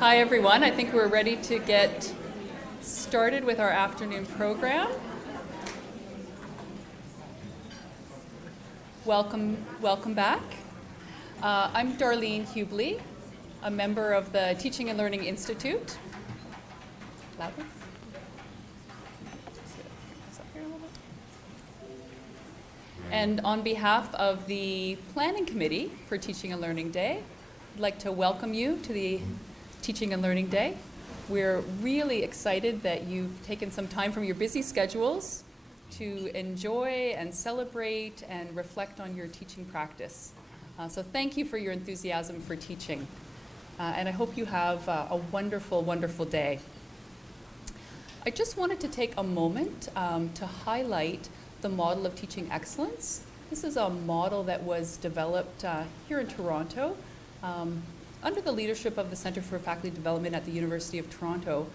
Hi everyone, I think we're ready to get started with our afternoon program. Welcome back. I'm Darlene Hubley, a member of the Teaching and Learning Institute. Louder. And on behalf of the Planning Committee for Teaching and Learning Day, I'd like to welcome you to the Teaching and Learning Day. We're really excited that you've taken some time from your busy schedules to enjoy and celebrate and reflect on your teaching practice. So thank you for your enthusiasm for teaching. And I hope you have a wonderful, wonderful day. I just wanted to take a moment to highlight the model of teaching excellence. This is a model that was developed here in Toronto under the leadership of the Centre for Faculty Development at the University of Toronto,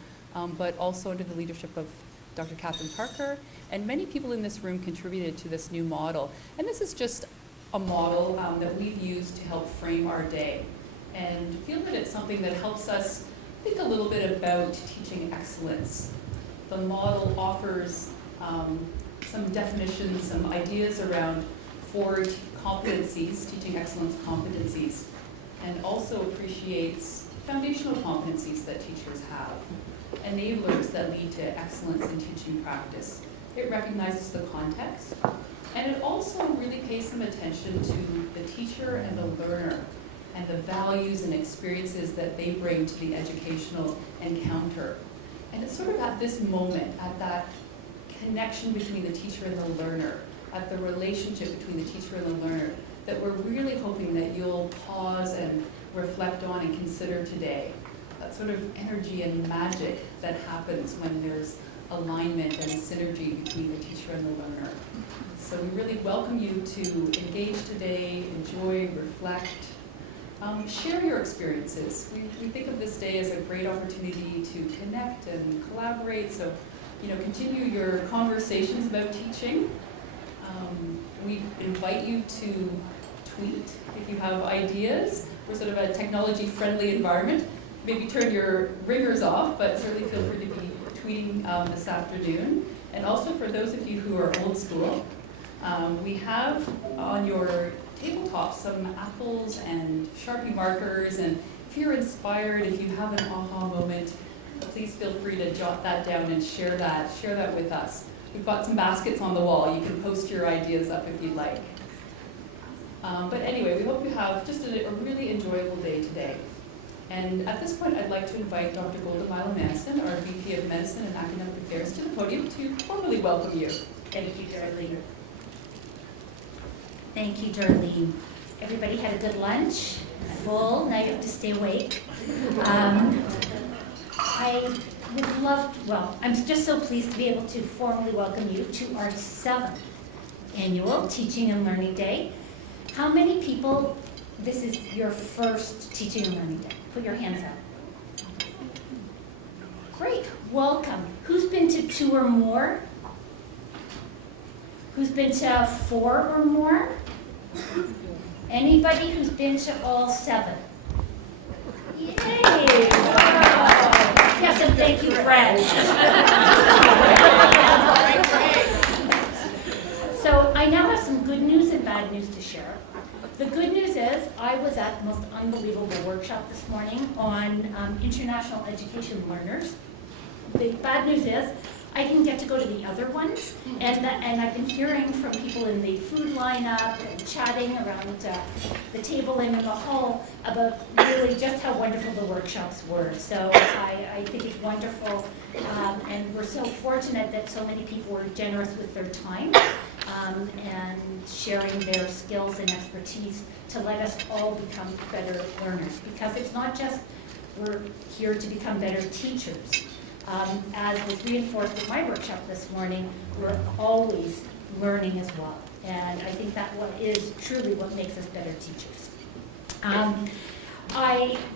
but also under the leadership of Dr. Catherine Parker, and many people in this room contributed to this new model. And this is just a model that we've used to help frame our day, and feel that it's something that helps us think a little bit about teaching excellence. The model offers some definitions, some ideas around 4 competencies, teaching excellence competencies, and also appreciates foundational competencies that teachers have, enablers that lead to excellence in teaching practice. It recognizes the context, and it also really pays some attention to the teacher and the learner and the values and experiences that they bring to the educational encounter. And it's sort of at this moment, at that connection between the teacher and the learner, at the relationship between the teacher and the learner, that we're really hoping that you'll pause and reflect on and consider today. That sort of energy and magic that happens when there's alignment and synergy between the teacher and the learner. So we really welcome you to engage today, enjoy, reflect, share your experiences. We think of this day as a great opportunity to connect and collaborate, so continue your conversations about teaching. We invite you to tweet if you have ideas. We're sort of a technology-friendly environment. Maybe turn your ringers off, but certainly feel free to be tweeting this afternoon. And also for those of you who are old school, we have on your tabletop some apples and Sharpie markers, and if you're inspired, if you have an aha moment, please feel free to jot that down and share that with us. We've got some baskets on the wall. You can post your ideas up if you'd like. But anyway, we hope you have just a really enjoyable day today. And at this point, I'd like to invite Dr. Golda Milo-Manson, our VP of Medicine and Academic Affairs, to the podium to formally welcome you. Thank you, Darlene. Thank you, Darlene. Everybody had a good lunch? Full? Now you have to stay awake. I would love, I'm just so pleased to be able to formally welcome you to our 7th annual Teaching and Learning Day. How many people, this is your first Teaching and Learning Day? Put your hands up. Great, welcome. Who's been to 2 or more? Who's been to 4 or more? Anybody who's been to all 7? Yay! Wow. Yes, and thank you, Brad. So I now have some good news and bad news to share. The good news is I was at the most unbelievable workshop this morning on international education learners. The bad news is I didn't get to go to the other ones, and I've been hearing from people in the food lineup and chatting around the table and in the hall about really just how wonderful the workshops were. So I think it's wonderful, and we're so fortunate that so many people were generous with their time and sharing their skills and expertise to let us all become better learners. Because it's not just we're here to become better teachers. As was reinforced in my workshop this morning, we're always learning as well. And I think that is truly what makes us better teachers.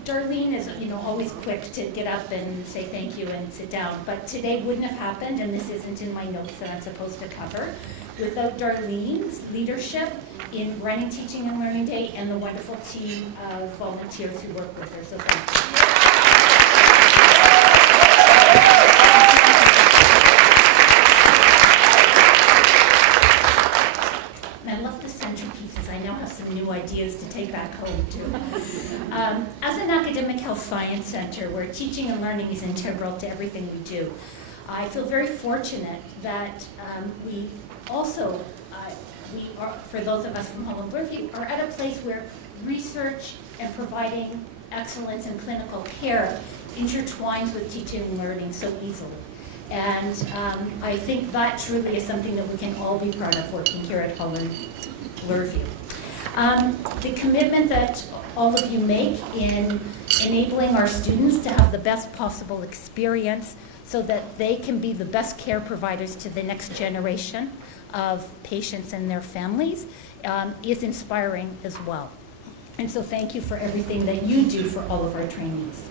Darlene is, always quick to get up and say thank you and sit down, but today wouldn't have happened, and this isn't in my notes that I'm supposed to cover, without Darlene's leadership in running Teaching and Learning Day and the wonderful team of volunteers who work with her. So thank you. now have some new ideas to take back home too. As an academic health science center where teaching and learning is integral to everything we do, I feel very fortunate that we also, we are, for those of us from Holland Bloorview, are at a place where research and providing excellence in clinical care intertwines with teaching and learning so easily. And I think that truly is something that we can all be proud of working here at Holland Bloorview. The commitment that all of you make in enabling our students to have the best possible experience so that they can be the best care providers to the next generation of patients and their families is inspiring as well. And so thank you for everything that you do for all of our trainees.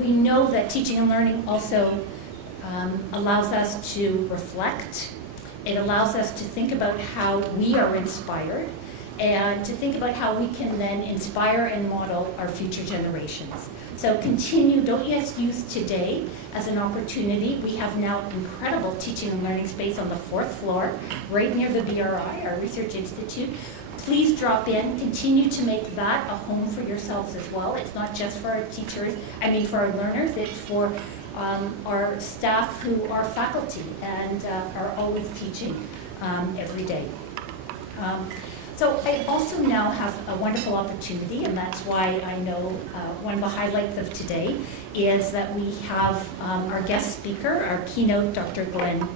We know that teaching and learning also allows us to reflect. It allows us to think about how we are inspired and to think about how we can then inspire and model our future generations. So continue, don't just use today as an opportunity. We have now incredible teaching and learning space on the 4th floor, right near the BRI, our research institute. Please drop in, continue to make that a home for yourselves as well. It's not just for our teachers, for our learners, it's for our staff who are faculty and are always teaching every day. So I also now have a wonderful opportunity, and that's why I know one of the highlights of today is that we have our guest speaker, our keynote, Dr. Glenn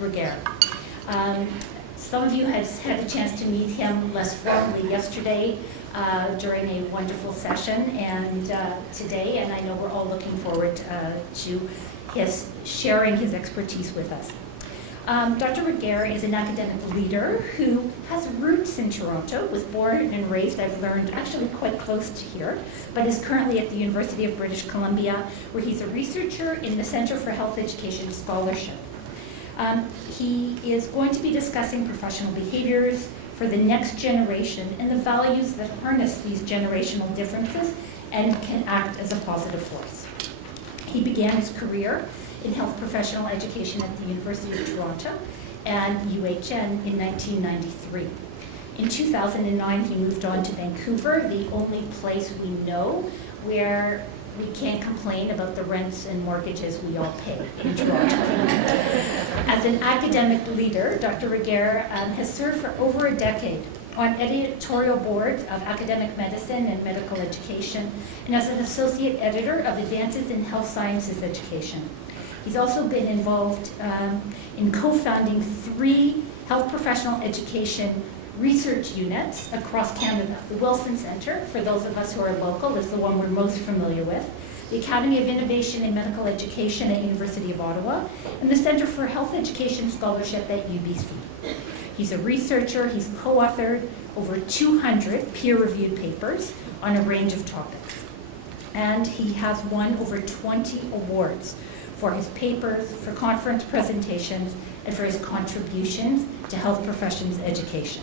Regehr. Some of you have had a chance to meet him less formally yesterday during a wonderful session and today, and I know we're all looking forward to his sharing his expertise with us. Dr. Regehr is an academic leader who has roots in Toronto, was born and raised, I've learned, actually quite close to here, but is currently at the University of British Columbia, where he's a researcher in the Center for Health Education Scholarship. He is going to be discussing professional behaviors for the next generation and the values that harness these generational differences and can act as a positive force. He began his career in health professional education at the University of Toronto and UHN in 1993. In 2009, he moved on to Vancouver, the only place we know where we can't complain about the rents and mortgages we all pay in Toronto. As an academic leader, Dr. Regehr has served for over a decade on editorial boards of academic medicine and medical education, and as an associate editor of Advances in Health Sciences Education. He's also been involved in co-founding 3 health professional education research units across Canada. The Wilson Centre, for those of us who are local, is the one we're most familiar with. The Academy of Innovation in Medical Education at University of Ottawa, and the Centre for Health Education Scholarship at UBC. He's a researcher. He's co-authored over 200 peer-reviewed papers on a range of topics. And he has won over 20 awards for his papers, for conference presentations, and for his contributions to health professions education.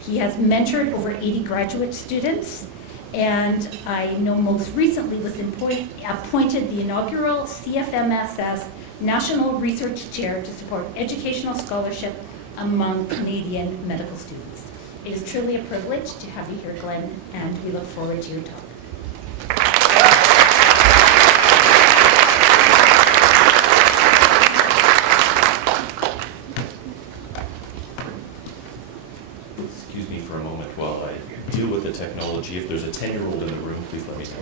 He has mentored over 80 graduate students, and I know most recently was appointed the inaugural CFMSS National Research Chair to support educational scholarship among Canadian medical students. It is truly a privilege to have you here, Glenn, and we look forward to your talk. With the technology. If there's a 10-year-old in the room, please let me know.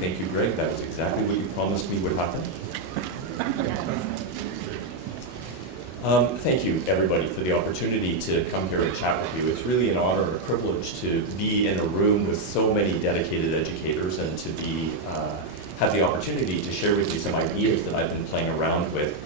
Thank you, Greg. That was exactly what you promised me would happen. Thank you, everybody, for the opportunity to come here and chat with you. It's really an honor and a privilege to be in a room with so many dedicated educators and to have the opportunity to share with you some ideas that I've been playing around with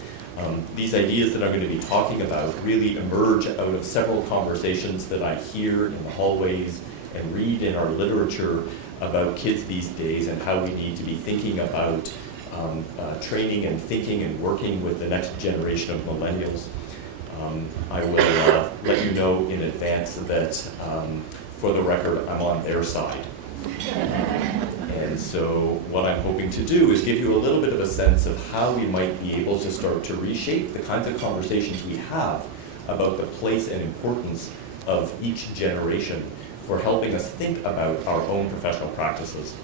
These ideas that I'm going to be talking about really emerge out of several conversations that I hear in the hallways and read in our literature about kids these days and how we need to be thinking about training and thinking and working with the next generation of millennials. I will let you know in advance that, for the record, I'm on their side. And so what I'm hoping to do is give you a little bit of a sense of how we might be able to start to reshape the kinds of conversations we have about the place and importance of each generation for helping us think about our own professional practices.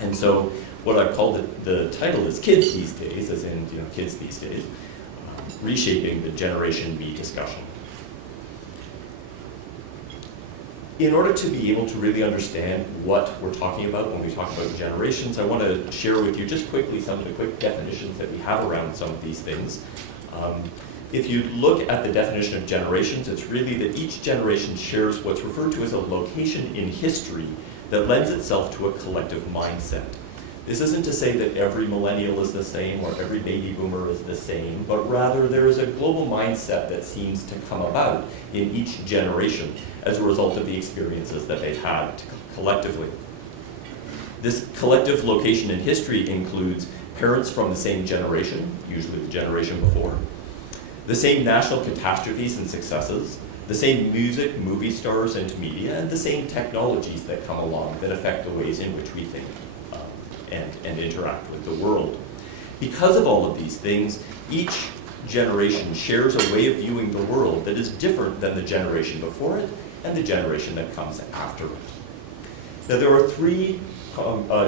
And so what I've called the title is Kids These Days, as in, kids these days, reshaping the Generation B discussion. In order to be able to really understand what we're talking about when we talk about generations, I want to share with you just quickly some of the quick definitions that we have around some of these things. If you look at the definition of generations, it's really that each generation shares what's referred to as a location in history that lends itself to a collective mindset. This isn't to say that every millennial is the same or every baby boomer is the same, but rather there is a global mindset that seems to come about in each generation as a result of the experiences that they've had collectively. This collective location in history includes parents from the same generation, usually the generation before, the same national catastrophes and successes, the same music, movie stars, and media, and the same technologies that come along that affect the ways in which we think and interact with the world. Because of all of these things, each generation shares a way of viewing the world that is different than the generation before it and the generation that comes after it. Now, there are three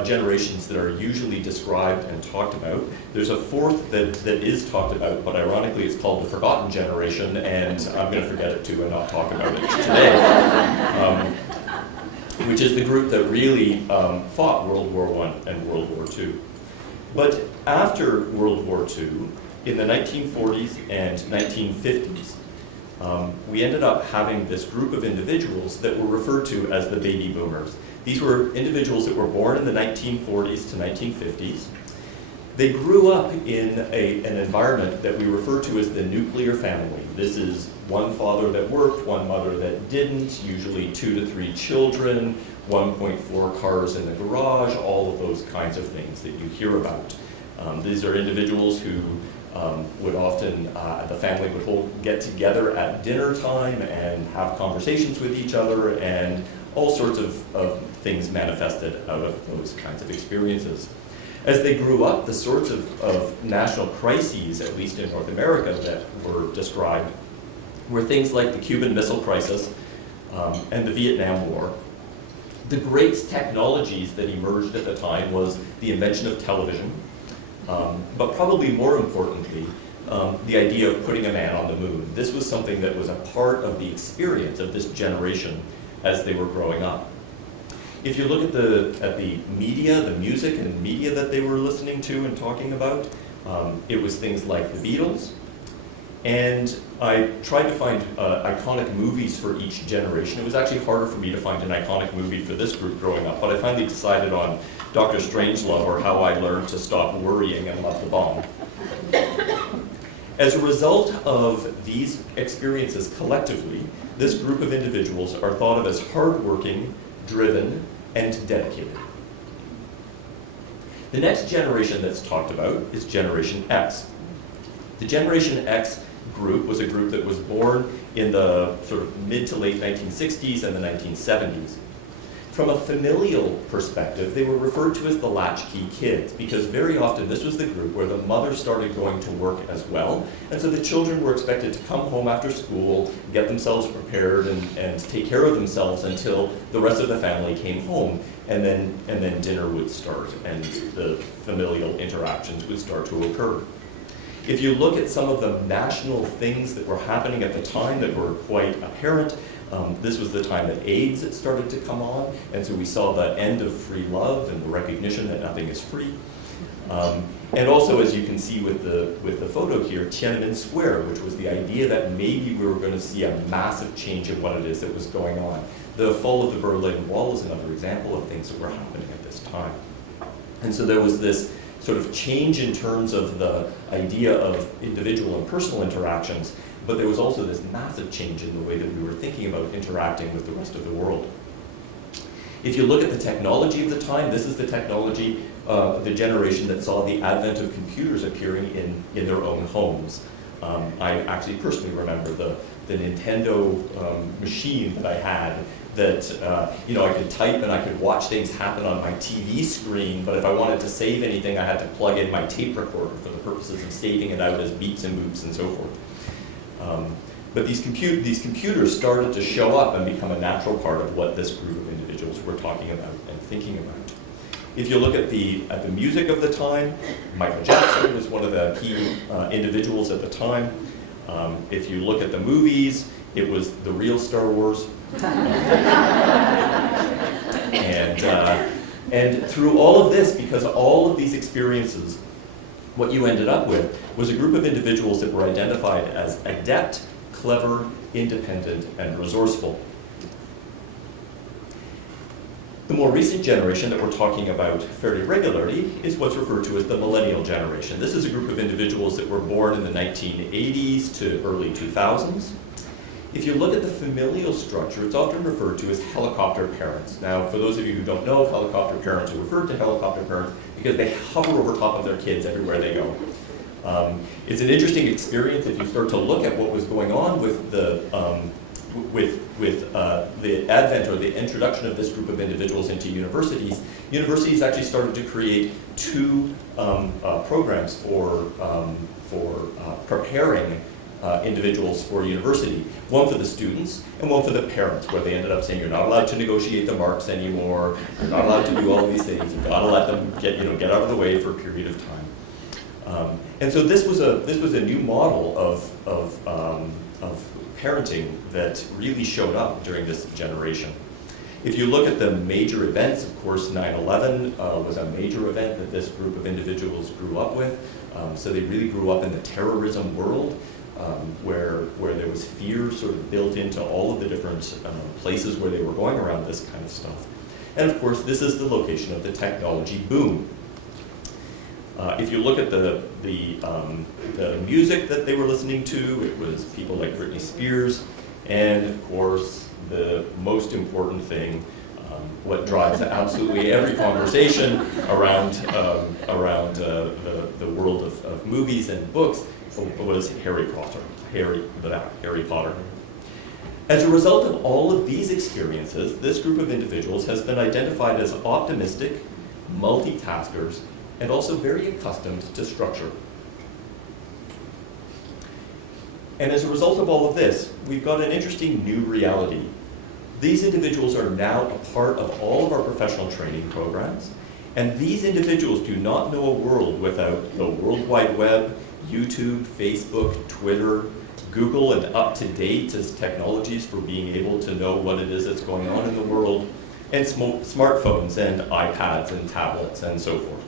generations that are usually described and talked about. There's a fourth that is talked about, but ironically it's called the forgotten generation, and I'm going to forget it too and not talk about it today. Which is the group that really fought World War I and World War II. But after World War II, in the 1940s and 1950s, we ended up having this group of individuals that were referred to as the baby boomers. These were individuals that were born in the 1940s to 1950s. They grew up in an environment that we refer to as the nuclear family. This is one father that worked, one mother that didn't, usually 2 to 3 children, 1.4 cars in the garage, all of those kinds of things that you hear about. These are individuals who would often, the family would get together at dinner time and have conversations with each other, and all sorts of things manifested out of those kinds of experiences. As they grew up, the sorts of national crises, at least in North America, that were described were things like the Cuban Missile Crisis and the Vietnam War. The great technologies that emerged at the time was the invention of television, but probably more importantly, the idea of putting a man on the moon. This was something that was a part of the experience of this generation as they were growing up. If you look at the media, the music and media that they were listening to and talking about, it was things like the Beatles. And I tried to find iconic movies for each generation. It was actually harder for me to find an iconic movie for this group growing up, but I finally decided on Dr. Strangelove, or How I Learned to Stop Worrying and Love the Bomb. As a result of these experiences collectively, this group of individuals are thought of as hardworking, driven, and dedicated. The next generation that's talked about is Generation X. The Generation X group was a group that was born in the sort of mid to late 1960s and the 1970s. From a familial perspective, they were referred to as the latchkey kids, because very often this was the group where the mother started going to work as well, and so the children were expected to come home after school, get themselves prepared, and take care of themselves until the rest of the family came home, and then dinner would start, and the familial interactions would start to occur. If you look at some of the national things that were happening at the time that were quite apparent, this was the time that AIDS started to come on, and so we saw the end of free love and the recognition that nothing is free. And also, as you can see with the photo here, Tiananmen Square, which was the idea that maybe we were going to see a massive change in what it is that was going on. The fall of the Berlin Wall is another example of things that were happening at this time. And so there was this sort of change in terms of the idea of individual and personal interactions, but there was also this massive change in the way that we were thinking about interacting with the rest of the world. If you look at the technology of the time, this is the technology, the generation that saw the advent of computers appearing in their own homes. I actually personally remember the Nintendo machine that I had that, you know, I could type and I could watch things happen on my TV screen, but if I wanted to save anything, I had to plug in my tape recorder for the purposes of saving it out as beeps and boops and so forth. But these computers started to show up and become a natural part of what this group of individuals were talking about and thinking about. If you look at the music of the time, Michael Jackson was one of the key individuals at the time. If you look at the movies, it was the real Star Wars. And through all of this, because of all of these experiences, what you ended up with was a group of individuals that were identified as adept, clever, independent, and resourceful. The more recent generation that we're talking about fairly regularly is what's referred to as the Millennial generation. This is a group of individuals that were born in the 1980s to early 2000s. If you look at the familial structure, it's often referred to as helicopter parents. Now, for those of you who don't know, helicopter parents are referred to helicopter parents because they hover over top of their kids everywhere they go. It's an interesting experience if you start to look at what was going on with the advent or the introduction of this group of individuals into universities. Universities actually started to create two programs for preparing individuals for university. One for the students and one for the parents, where they ended up saying you're not allowed to negotiate the marks anymore, you're not allowed to do all of these things, you've got to let them get out of the way for a period of time. And so this was a new model of parenting that really showed up during this generation. If you look at the major events, of course 9/11 was a major event that this group of individuals grew up with. So they really grew up in the terrorism world, where there was fear sort of built into all of the different places where they were going around this kind of stuff. And of course, this is the location of the technology boom. If you look at the music that they were listening to, it was people like Britney Spears, and of course, the most important thing, what drives absolutely every conversation around the world of movies and books was Harry Potter. As a result of all of these experiences, this group of individuals has been identified as optimistic, multitaskers, and also very accustomed to structure. And as a result of all of this, we've got an interesting new reality. These individuals are now a part of all of our professional training programs, and these individuals do not know a world without the World Wide Web, YouTube, Facebook, Twitter, Google, and up-to-date as technologies for being able to know what it is that's going on in the world, and smartphones and iPads and tablets and so forth.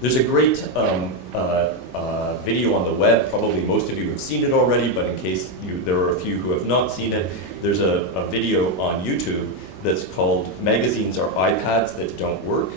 There's a great video on the web, probably most of you have seen it already, but in case there are a few who have not seen it, there's a video on YouTube that's called "Magazines Are iPads That Don't Work."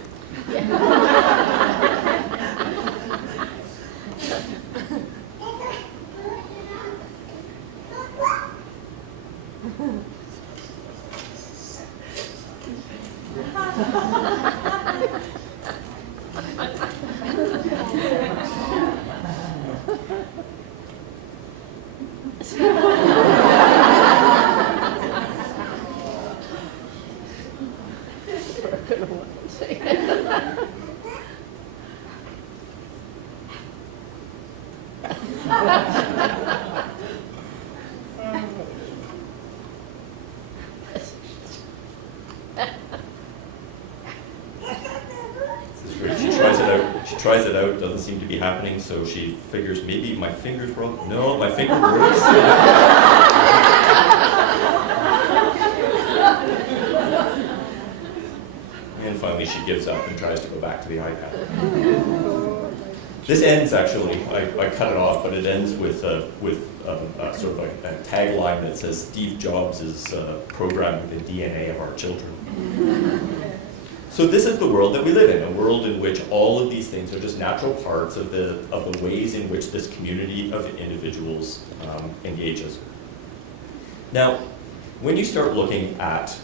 She tries it out, doesn't seem to be happening, so she figures maybe my finger's broke. No, my finger works. And finally she gives up and tries to go back to the iPad. This ends actually, I cut it off, but it ends with sort of a tagline that says Steve Jobs is programming the DNA of our children. So this is the world that we live in, a world in which all of these things are just natural parts of the ways in which this community of individuals engages. Now, when you start looking at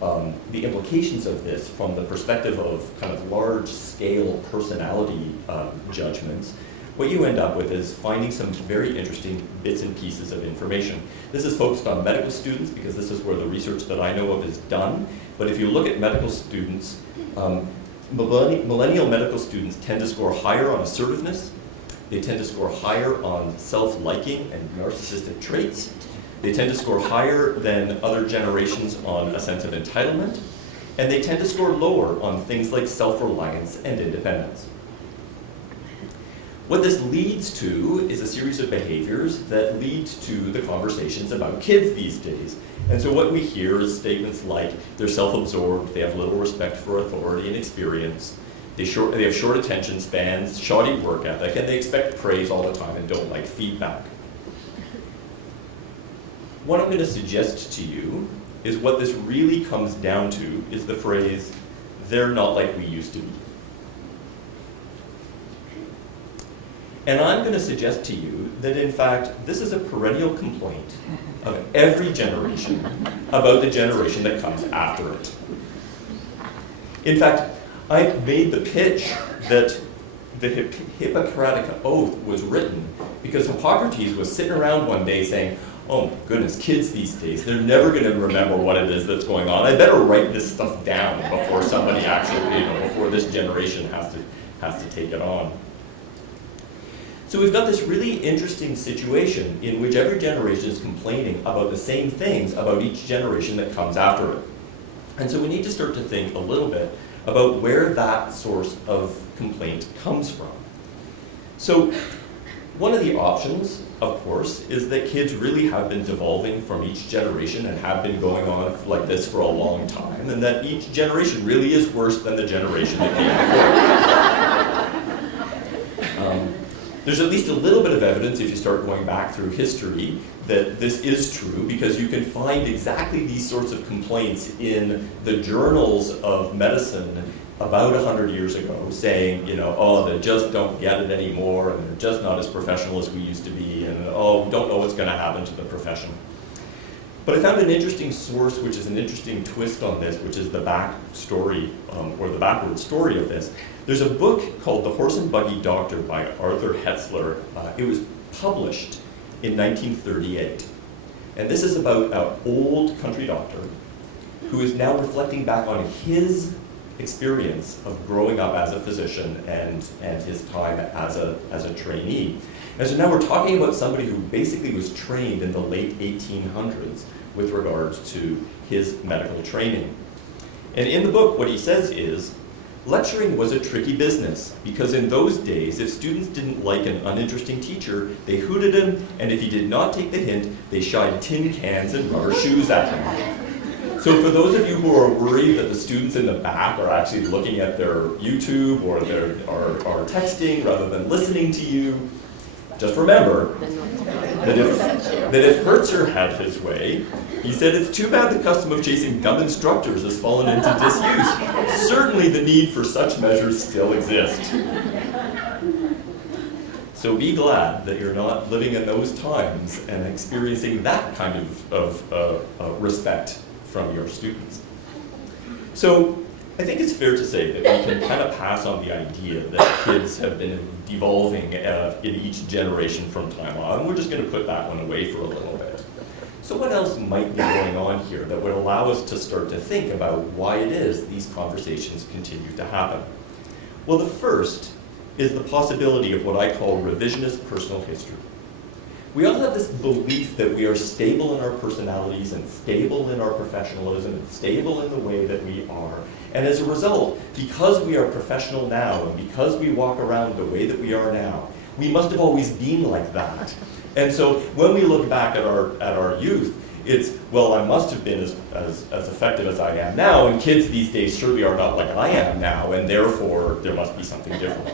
the implications of this from the perspective of kind of large-scale personality judgments, what you end up with is finding some very interesting bits and pieces of information. This is focused on medical students because this is where the research that I know of is done. But if you look at medical students, millennial medical students tend to score higher on assertiveness. They tend to score higher on self-liking and narcissistic traits. They tend to score higher than other generations on a sense of entitlement. And they tend to score lower on things like self-reliance and independence. What this leads to is a series of behaviors that lead to the conversations about kids these days. And so what we hear is statements like, they're self-absorbed, they have little respect for authority and experience, they have short attention spans, shoddy work ethic, and they expect praise all the time and don't like feedback. What I'm going to suggest to you is what this really comes down to is the phrase, they're not like we used to be. And I'm going to suggest to you that, in fact, this is a perennial complaint of every generation about the generation that comes after it. In fact, I've made the pitch that the Hippocratic Oath was written because Hippocrates was sitting around one day saying, oh my goodness, kids these days, they're never going to remember what it is that's going on. I better write this stuff down before somebody actually, before this generation has to take it on. So we've got this really interesting situation in which every generation is complaining about the same things about each generation that comes after it. And so we need to start to think a little bit about where that source of complaint comes from. So one of the options, of course, is that kids really have been devolving from each generation and have been going on like this for a long time, and that each generation really is worse than the generation that came before. There's at least a little bit of evidence, if you start going back through history, that this is true, because you can find exactly these sorts of complaints in the journals of medicine about 100 years ago, saying, oh, they just don't get it anymore, and they're just not as professional as we used to be, and oh, don't know what's going to happen to the profession. But I found an interesting source, which is an interesting twist on this, which is the back story, or the backward story of this. There's a book called The Horse and Buggy Doctor by Arthur Hetzler. It was published in 1938. And this is about an old country doctor who is now reflecting back on his experience of growing up as a physician and his time as a trainee. And so now we're talking about somebody who basically was trained in the late 1800s with regards to his medical training. And in the book, what he says is, lecturing was a tricky business, because in those days, if students didn't like an uninteresting teacher, they hooted him, and if he did not take the hint, they shied tin cans and rubber shoes at him. So for those of you who are worried that the students in the back are actually looking at their YouTube or are texting rather than listening to you, just remember that if Herzer had his way, he said it's too bad the custom of chasing dumb instructors has fallen into disuse. Certainly the need for such measures still exists. So be glad that you're not living in those times and experiencing that kind of respect from your students. So I think it's fair to say that we can kind of pass on the idea that kids have been devolving in each generation from time on. We're just going to put that one away for a little bit. So what else might be going on here that would allow us to start to think about why it is these conversations continue to happen? Well, the first is the possibility of what I call revisionist personal history. We all have this belief that we are stable in our personalities and stable in our professionalism and stable in the way that we are. And as a result, because we are professional now and because we walk around the way that we are now, we must have always been like that. And so when we look back at our youth, it's, well, I must have been as effective as I am now, and kids these days surely are not like I am now, and therefore there must be something different.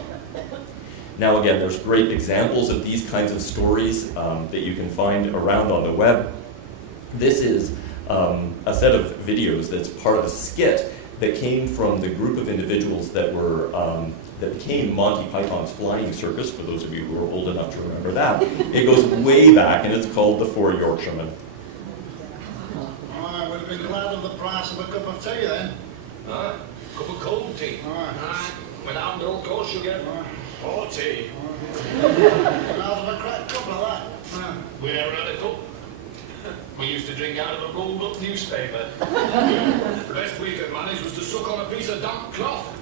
Now again, there's great examples of these kinds of stories that you can find around on the web. This is a set of videos that's part of a skit that came from the group of individuals that were that became Monty Python's Flying Circus, for those of you who are old enough to remember that. It goes way back, and it's called the Four Yorkshiremen. I would have been glad of the price of a cup of tea then. Cup of cold tea. Without milk or sugar. Or tea. And out of a cracked cup of that. We never had a cup. We used to drink out of a rolled up newspaper. The best we could manage was to suck on a piece of damp cloth.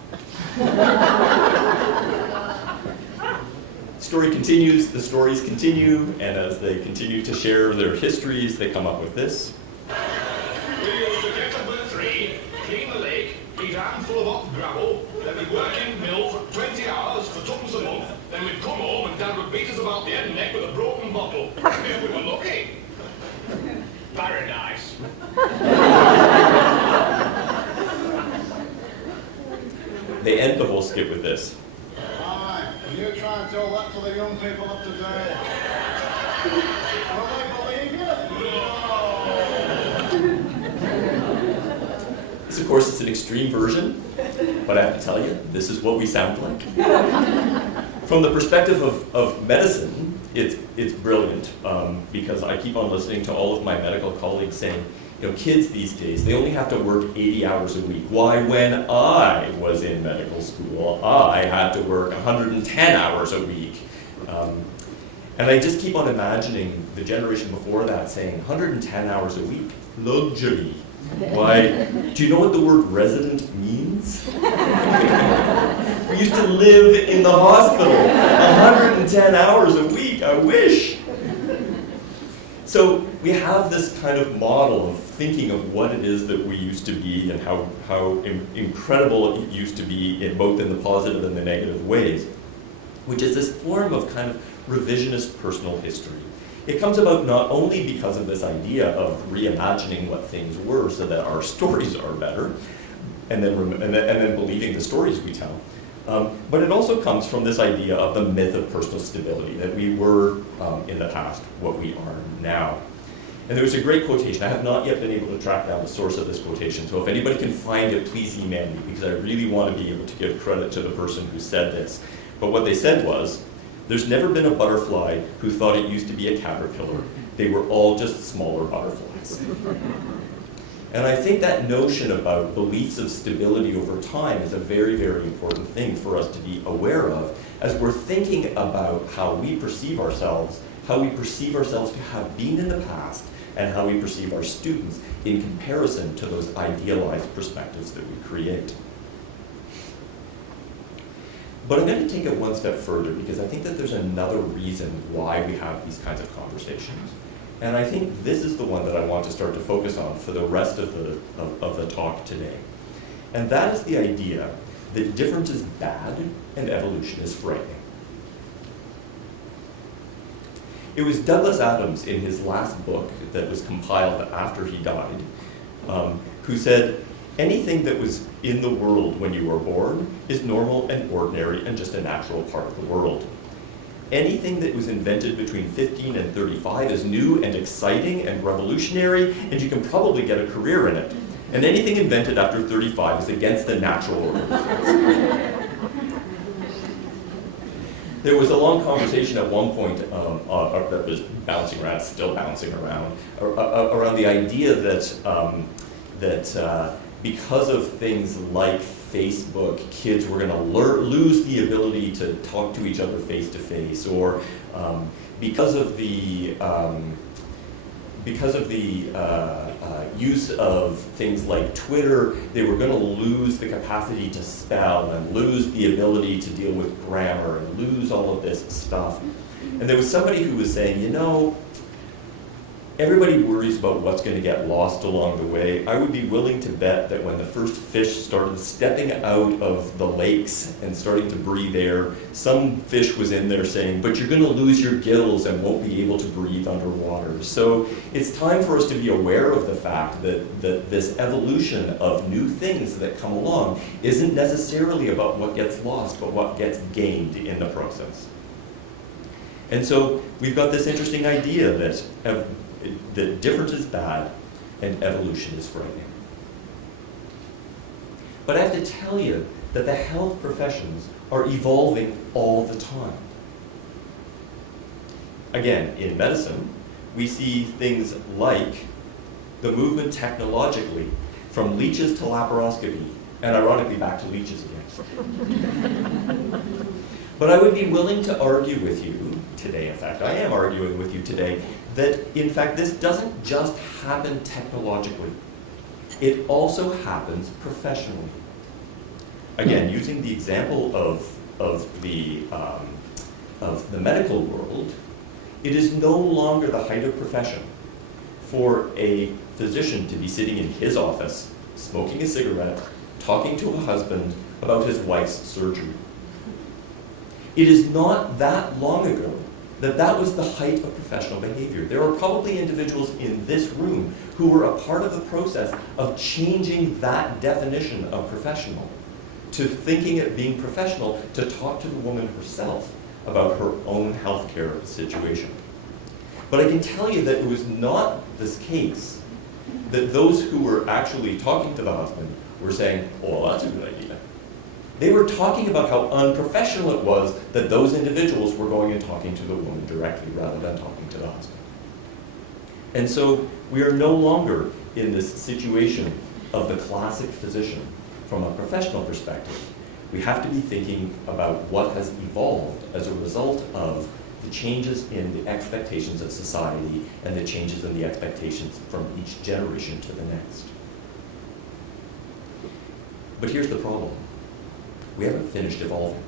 Story continues, the stories continue, and as they continue to share their histories, they come up with this. We used to get up at 3, clean the lake, eat a handful of hot gravel, then we'd work in mill for 20 hours for twopence a month, then we'd come home and Dad would beat us about the head and neck with a broken bottle. If we were lucky. Paradise. They end the whole skit with this. Aye, and you try and tell that to the young people of today. Will they believe you? No. This, of course, is an extreme version, but I have to tell you, this is what we sound like. From the perspective of medicine, it's brilliant, because I keep on listening to all of my medical colleagues saying, you know, kids these days, they only have to work 80 hours a week. Why, when I was in medical school, I had to work 110 hours a week. And I just keep on imagining the generation before that saying, 110 hours a week, luxury. Why, do you know what the word resident means? We used to live in the hospital, 110 hours a week, I wish. So we have this kind of model of thinking of what it is that we used to be and how incredible it used to be in both in the positive and the negative ways, which is this form of kind of revisionist personal history. It comes about not only because of this idea of reimagining what things were so that our stories are better, and then believing the stories we tell, but it also comes from this idea of the myth of personal stability, that we were in the past what we are now. And there was a great quotation. I have not yet been able to track down the source of this quotation, so if anybody can find it, please email me, because I really want to be able to give credit to the person who said this. But what they said was, there's never been a butterfly who thought it used to be a caterpillar. They were all just smaller butterflies. And I think that notion about beliefs of stability over time is a very, very important thing for us to be aware of as we're thinking about how we perceive ourselves to have been in the past, and how we perceive our students in comparison to those idealized perspectives that we create. But I'm going to take it one step further, because I think that there's another reason why we have these kinds of conversations. And I think this is the one that I want to start to focus on for the rest of the talk today. And that is the idea that difference is bad and evolution is frightening. It was Douglas Adams in his last book that was compiled after he died, who said, anything that was in the world when you were born is normal and ordinary and just a natural part of the world. Anything that was invented between 15 and 35 is new and exciting and revolutionary, and you can probably get a career in it. And anything invented after 35 is against the natural order. There was a long conversation at one point that was bouncing around, still bouncing around the idea that because of things like Facebook, kids were going to lose the ability to talk to each other face to face, or because of the use of things like Twitter, they were going to lose the capacity to spell and lose the ability to deal with grammar and lose all of this stuff. And there was somebody who was saying, you know, everybody worries about what's going to get lost along the way. I would be willing to bet that when the first fish started stepping out of the lakes and starting to breathe air, some fish was in there saying, but you're going to lose your gills and won't be able to breathe underwater. So it's time for us to be aware of the fact that this evolution of new things that come along isn't necessarily about what gets lost, but what gets gained in the process. And so we've got this interesting idea that difference is bad and evolution is frightening. But I have to tell you that the health professions are evolving all the time. Again, in medicine, we see things like the movement technologically from leeches to laparoscopy, and ironically back to leeches again. But I would be willing to argue with you today, in fact, I am arguing with you today, that in fact this doesn't just happen technologically. It also happens professionally. Again, using the example of the medical world, it is no longer the height of profession for a physician to be sitting in his office, smoking a cigarette, talking to a husband about his wife's surgery. It is not that long ago that that was the height of professional behavior. There are probably individuals in this room who were a part of the process of changing that definition of professional to thinking it being professional to talk to the woman herself about her own healthcare situation. But I can tell you that it was not this case that those who were actually talking to the husband were saying, oh, that's a good idea. They were talking about how unprofessional it was that those individuals were going and talking to the woman directly rather than talking to the husband. And so we are no longer in this situation of the classic physician from a professional perspective. We have to be thinking about what has evolved as a result of the changes in the expectations of society and the changes in the expectations from each generation to the next. But here's the problem. We haven't finished evolving.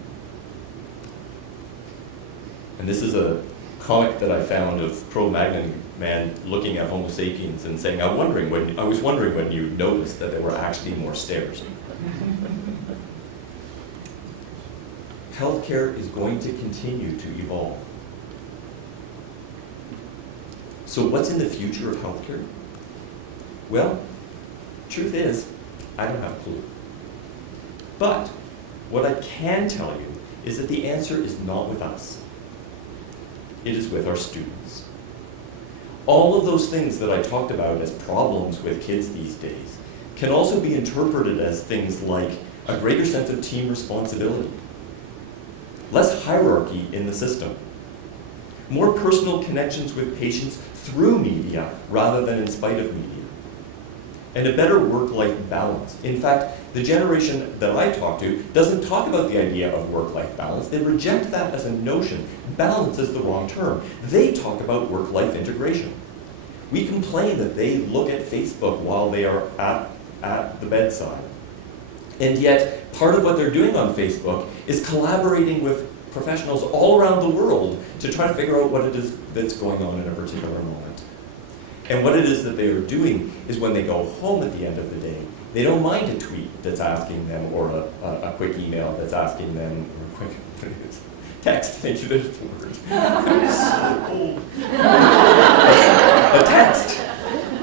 And this is a comic that I found of Cro-Magnon man looking at Homo sapiens and saying, I was wondering when you noticed that there were actually more stairs. Healthcare is going to continue to evolve. So what's in the future of healthcare? Well, truth is, I don't have a clue. But what I can tell you is that the answer is not with us. It is with our students. All of those things that I talked about as problems with kids these days can also be interpreted as things like a greater sense of team responsibility, less hierarchy in the system, more personal connections with patients through media rather than in spite of media, and a better work-life balance. In fact, the generation that I talk to doesn't talk about the idea of work-life balance. They reject that as a notion. Balance is the wrong term. They talk about work-life integration. We complain that they look at Facebook while they are at the bedside. And yet, part of what they're doing on Facebook is collaborating with professionals all around the world to try to figure out what it is that's going on in a particular moment. And what it is that they are doing is when they go home at the end of the day, they don't mind a tweet that's asking them, or a quick email that's asking them, or a quick text, thank you, there's the word. I'm so old. A text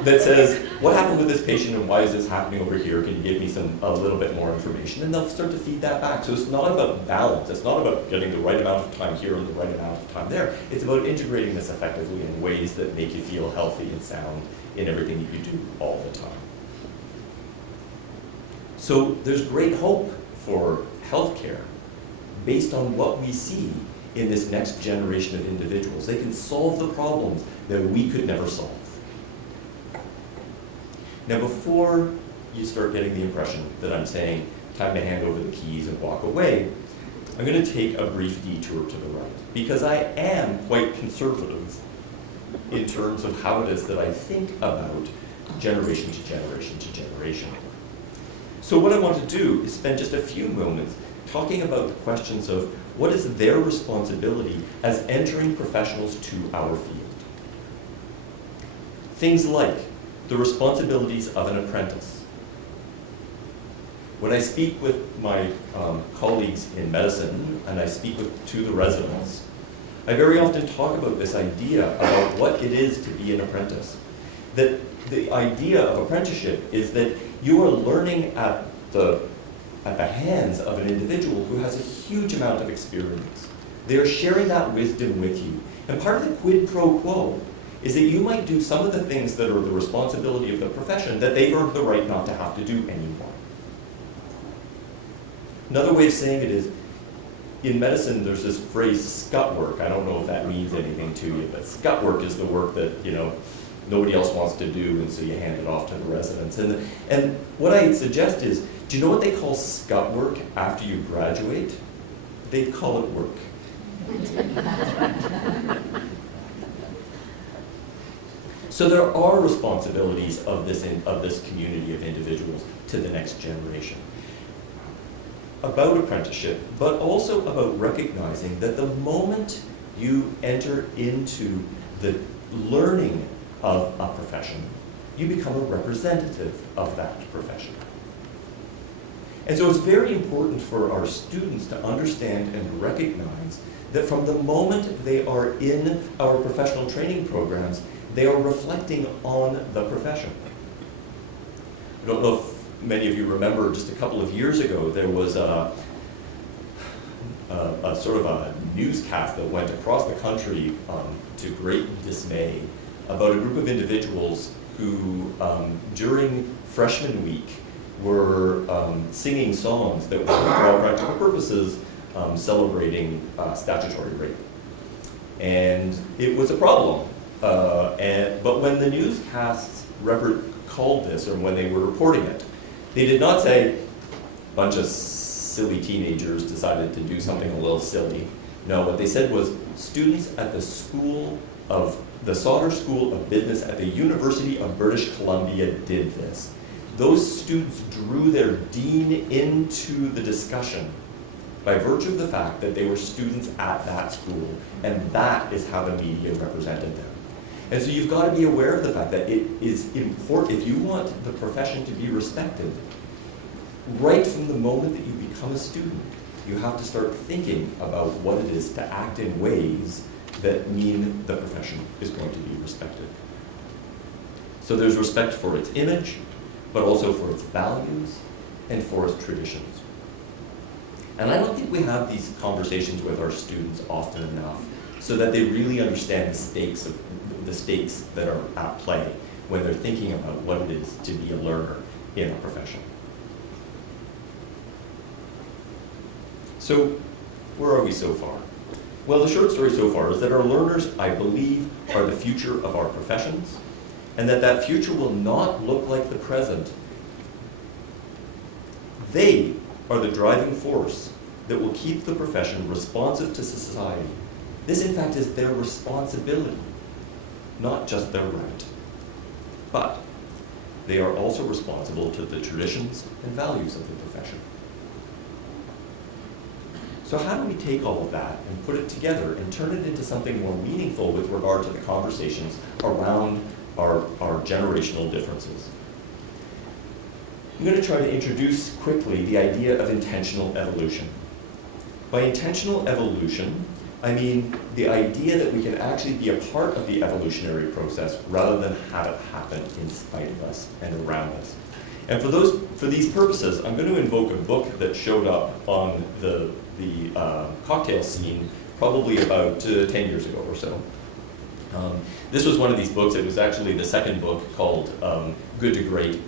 that says, what happened with this patient and why is this happening over here? Can you give me a little bit more information? And they'll start to feed that back. So it's not about balance. It's not about getting the right amount of time here and the right amount of time there. It's about integrating this effectively in ways that make you feel healthy and sound in everything that you do all the time. So there's great hope for healthcare based on what we see in this next generation of individuals. They can solve the problems that we could never solve. Now, before you start getting the impression that I'm saying, time to hand over the keys and walk away, I'm going to take a brief detour to the right, because I am quite conservative in terms of how it is that I think about generation to generation to generation. So what I want to do is spend just a few moments talking about the questions of what is their responsibility as entering professionals to our field. Things like the responsibilities of an apprentice. When I speak with my colleagues in medicine and I speak to the residents, I very often talk about this idea about what it is to be an apprentice. That the idea of apprenticeship is that you are learning at the hands of an individual who has a huge amount of experience. They are sharing that wisdom with you. And part of the quid pro quo is that you might do some of the things that are the responsibility of the profession that they've earned the right not to have to do anymore. Another way of saying it is, in medicine, there's this phrase, scut work. I don't know if that means anything to you, but scut work is the work that, nobody else wants to do, and so you hand it off to the residents. And what I suggest is, do you know what they call scut work after you graduate? They call it work. So there are responsibilities of this community of individuals to the next generation about apprenticeship, but also about recognizing that the moment you enter into the learning of a profession, you become a representative of that profession. And so it's very important for our students to understand and recognize that from the moment they are in our professional training programs, they are reflecting on the profession. I don't know if many of you remember, just a couple of years ago, there was a sort of a newscast that went across the country to great dismay about a group of individuals who, during freshman week, were singing songs that were, for all practical purposes, celebrating statutory rape. And it was a problem. But when the newscasts called this, or when they were reporting it, they did not say, a bunch of silly teenagers decided to do something a little silly. No, what they said was, students at the Sauder School of Business at the University of British Columbia did this. Those students drew their dean into the discussion by virtue of the fact that they were students at that school, and that is how the media represented them. And so you've got to be aware of the fact that it is important, if you want the profession to be respected, right from the moment that you become a student, you have to start thinking about what it is to act in ways that mean the profession is going to be respected. So there's respect for its image, but also for its values and for its traditions. And I don't think we have these conversations with our students often enough so that they really understand the stakes that are at play when they're thinking about what it is to be a learner in a profession. So, where are we so far? Well, the short story so far is that our learners, I believe, are the future of our professions, and that future will not look like the present. They are the driving force that will keep the profession responsive to society. This, in fact, is their responsibility, not just their right. But they are also responsible to the traditions and values of the profession. So how do we take all of that and put it together and turn it into something more meaningful with regard to the conversations around our generational differences? I'm going to try to introduce quickly the idea of intentional evolution. By intentional evolution, I mean the idea that we can actually be a part of the evolutionary process rather than have it happen in spite of us and around us. And for these purposes, I'm going to invoke a book that showed up on the cocktail scene probably about 10 years ago or so. This was one of these books. It was actually the second book called Good to Great.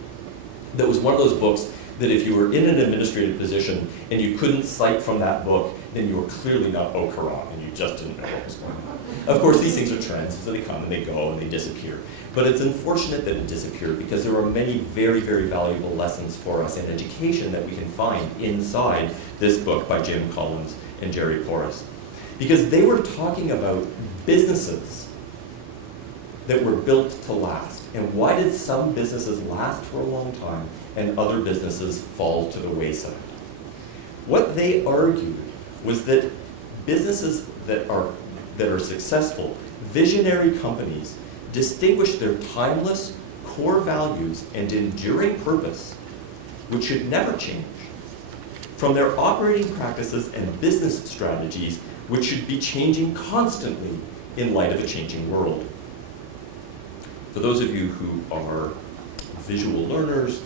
That was one of those books that if you were in an administrative position and you couldn't cite from that book, then you were clearly not au courant and you just didn't know what was going on. Of course, these things are trends, so they come and they go and they disappear. But it's unfortunate that it disappeared because there are many very, very valuable lessons for us in education that we can find inside this book by Jim Collins and Jerry Porras. Because they were talking about businesses that were built to last. And why did some businesses last for a long time and other businesses fall to the wayside? What they argued was that businesses that are successful, visionary companies, distinguish their timeless core values and enduring purpose, which should never change, from their operating practices and business strategies, which should be changing constantly in light of a changing world. For those of you who are visual learners,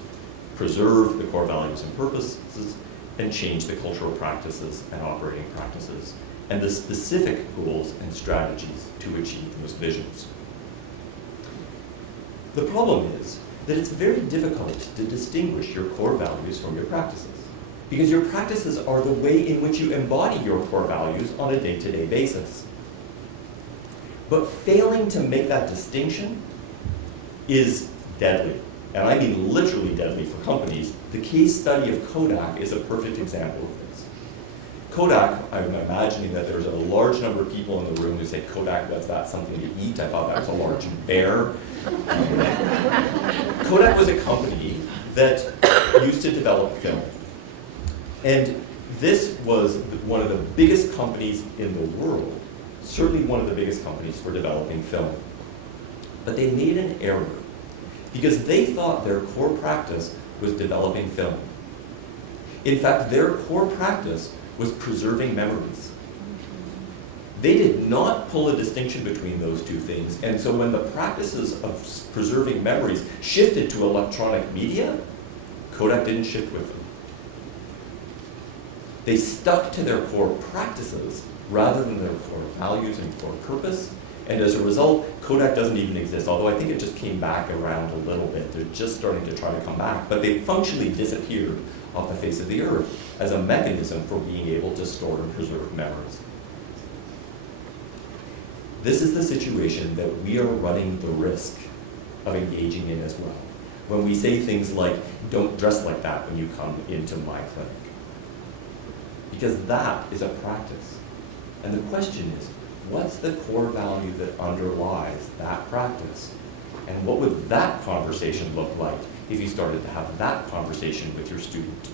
preserve the core values and purposes and change the cultural practices and operating practices and the specific goals and strategies to achieve those visions. The problem is that it's very difficult to distinguish your core values from your practices. because your practices are the way in which you embody your core values on a day-to-day basis. But failing to make that distinction is deadly, and I mean literally deadly for companies. The case study of Kodak is a perfect example of this. Kodak, I'm imagining that there's a large number of people in the room who say, Kodak, was that something to eat? I thought that was a large bear. Kodak was a company that used to develop film. And this was one of the biggest companies in the world, certainly one of the biggest companies for developing film. But they made an error because they thought their core practice was developing film. In fact, their core practice was preserving memories. They did not pull a distinction between those two things, and so when the practices of preserving memories shifted to electronic media, Kodak didn't shift with them. They stuck to their core practices rather than their core values and core purpose, and as a result, Kodak doesn't even exist, although I think it just came back around a little bit. They're just starting to try to come back, but they functionally disappeared off the face of the earth as a mechanism for being able to store and preserve memories. This is the situation that we are running the risk of engaging in as well, when we say things like, don't dress like that when you come into my clinic. Because that is a practice. And the question is, what's the core value that underlies that practice? And what would that conversation look like if you started to have that conversation with your student?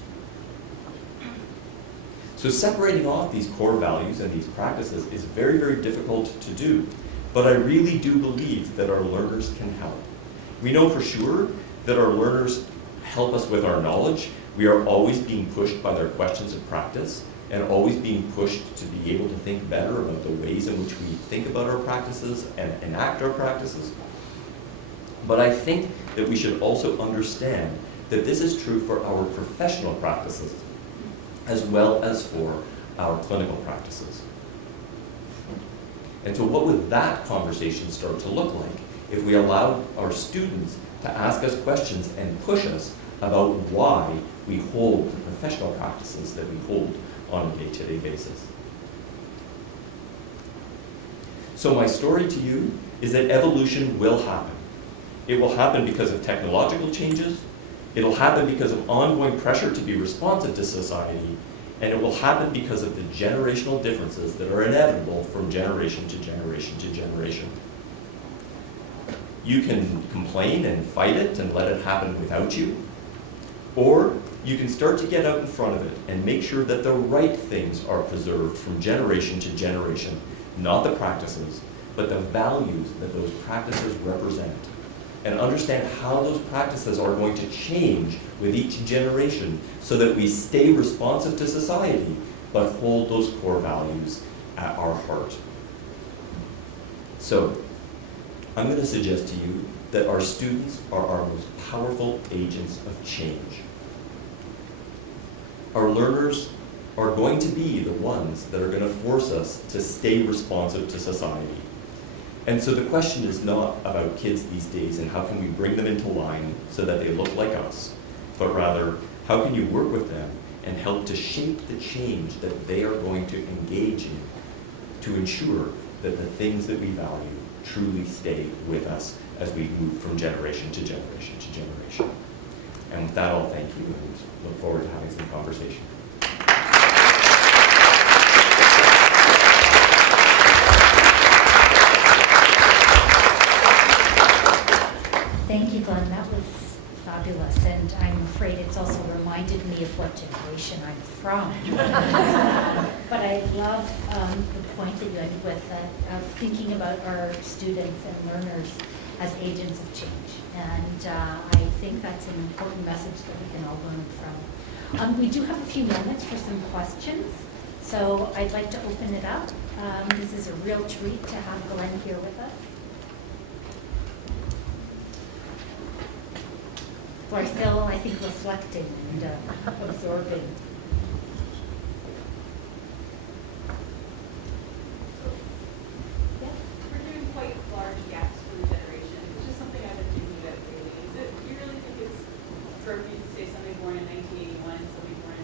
So separating off these core values and these practices is very, very difficult to do. But I really do believe that our learners can help. We know for sure that our learners help us with our knowledge. We are always being pushed by their questions of practice and always being pushed to be able to think better about the ways in which we think about our practices and enact our practices. But I think that we should also understand that this is true for our professional practices as well as for our clinical practices. And so what would that conversation start to look like if we allowed our students to ask us questions and push us about why we hold the professional practices that we hold on a day-to-day basis? So my story to you is that evolution will happen. It will happen because of technological changes. It'll happen because of ongoing pressure to be responsive to society. And it will happen because of the generational differences that are inevitable from generation to generation to generation. You can complain and fight it and let it happen without you. Or you can start to get out in front of it and make sure that the right things are preserved from generation to generation, not the practices, but the values that those practices represent, and understand how those practices are going to change with each generation so that we stay responsive to society, but hold those core values at our heart. So, I'm going to suggest to you that our students are our most powerful agents of change. Our learners are going to be the ones that are going to force us to stay responsive to society. And so the question is not about kids these days and how can we bring them into line so that they look like us, but rather, how can you work with them and help to shape the change that they are going to engage in to ensure that the things that we value truly stay with us as we move from generation to generation to generation. And with that, I'll thank you and look forward to having some conversation. Thank you, Glenn. That was fabulous, and I'm afraid it's also reminded me of what generation I'm from. But I love the point that you ended with, of thinking about our students and learners as agents of change. And I think that's an important message that we can all learn from. We do have a few moments for some questions, so I'd like to open it up. This is a real treat to have Glenn here with us. We're still, I think, reflecting and absorbing. Yes, we're doing quite large gaps for the generations. It's just something I've been thinking about lately. Do you really think it's appropriate to say somebody born in 1981 and somebody born in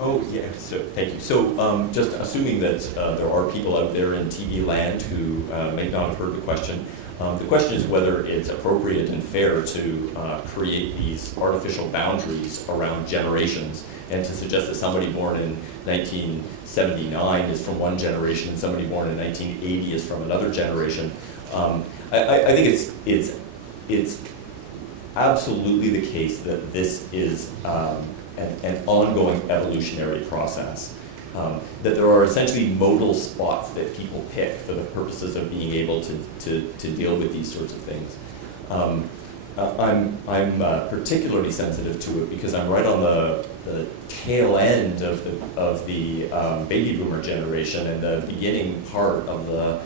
Oh, yeah, so, thank you. So just assuming that there are people out there in TV land who may not have heard the question is whether it's appropriate and fair to create these artificial boundaries around generations, and to suggest that somebody born in 1979 is from one generation and somebody born in 1980 is from another generation. I think it's absolutely the case that this is an ongoing evolutionary process. That there are essentially modal spots that people pick for the purposes of being able to deal with these sorts of things. I'm particularly sensitive to it because I'm right on the tail end of the baby boomer generation and the beginning part of the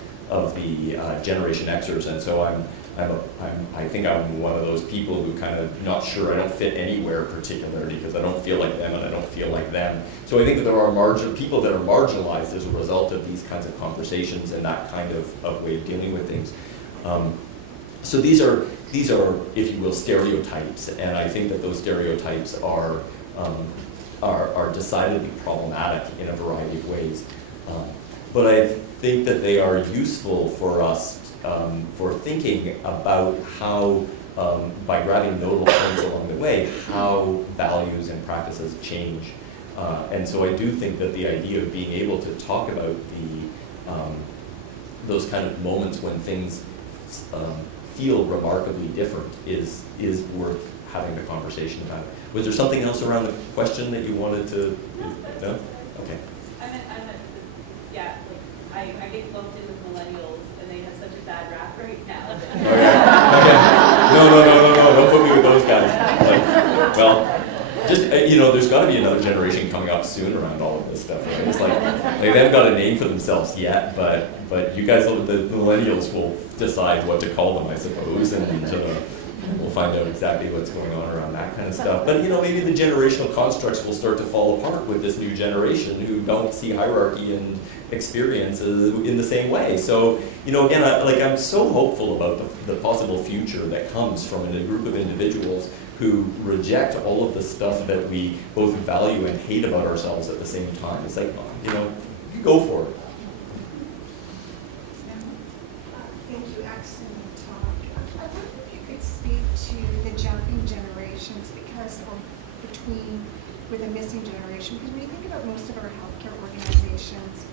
Generation Xers, and so I think I'm one of those people who kind of not sure I don't fit anywhere particularly because I don't feel like them and I don't feel like them. So I think that there are people that are marginalized as a result of these kinds of conversations and that kind of way of dealing with things. So these are, if you will, stereotypes, and I think that those stereotypes are decidedly problematic in a variety of ways. But I think that they are useful for us for thinking about how, by grabbing nodal points along the way, how values and practices change. And so I do think that the idea of being able to talk about those kind of moments when things feel remarkably different is worth having the conversation about. Was there something else around the question that you wanted to? No? Okay. I meant, yeah, like, I get lumped in with millennials, and they have such a bad rap right now. Okay. No, don't put me with those guys. Well, just, there's got to be another generation coming up soon around all of this stuff, right? It's like they haven't got a name for themselves yet, but you guys, the millennials, will decide what to call them, I suppose, and we'll find out exactly what's going on around that kind of stuff. But maybe the generational constructs will start to fall apart with this new generation who don't see hierarchy and experience in the same way. So, again, I'm so hopeful about the possible future that comes from a group of individuals who reject all of the stuff that we both value and hate about ourselves at the same time. It's like, go for it. Thank you, excellent talk. I wonder if you could speak to the jumping generations with a missing generation, because when you think about most of our healthcare organizations,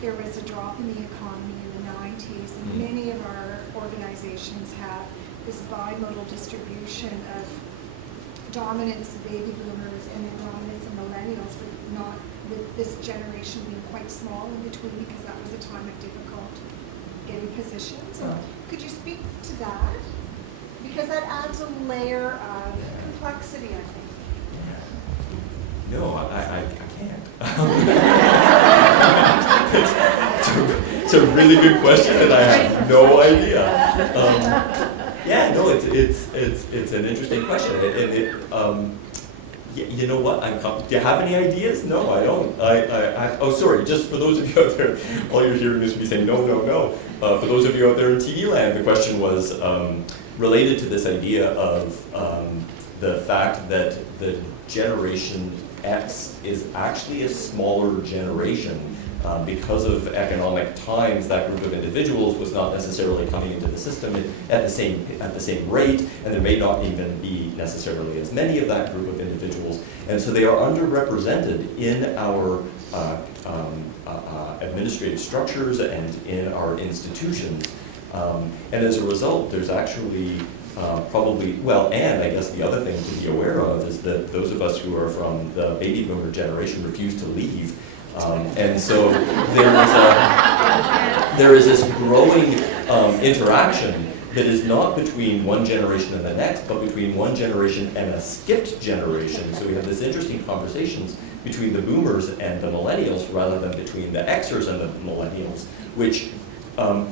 there was a drop in the economy in the 90s, and many of our organizations have this bimodal distribution of dominance of baby boomers and then dominance of millennials, with this generation being quite small in between, because that was a time of difficult getting positions. And could you speak to that? Because that adds a layer of complexity, I think. No, I can't. It's a really good question, and I have no idea. It's an interesting question. You know what? Do you have any ideas? No, I don't. Oh, sorry. Just for those of you out there, all you're hearing is me saying no. For those of you out there in TV land, the question was related to this idea of the fact that the Generation X is actually a smaller generation. Because of economic times, that group of individuals was not necessarily coming into the system at the same rate, and there may not even be necessarily as many of that group of individuals, and so they are underrepresented in our administrative structures and in our institutions, and as a result, there's actually and I guess the other thing to be aware of is that those of us who are from the baby boomer generation refuse to leave. And so there is this growing interaction that is not between one generation and the next, but between one generation and a skipped generation. So we have this interesting conversations between the boomers and the millennials rather than between the Xers and the millennials, which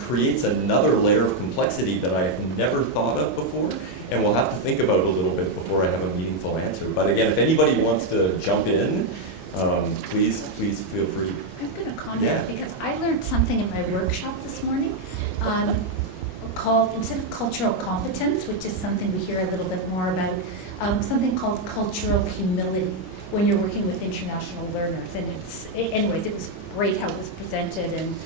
creates another layer of complexity that I have never thought of before, and we'll have to think about a little bit before I have a meaningful answer. But again, if anybody wants to jump in, please feel free. I'm going to comment because I learned something in my workshop this morning called, instead of cultural competence, which is something we hear a little bit more about, something called cultural humility. when you're working with international learners. And anyways, it was great how it was presented, and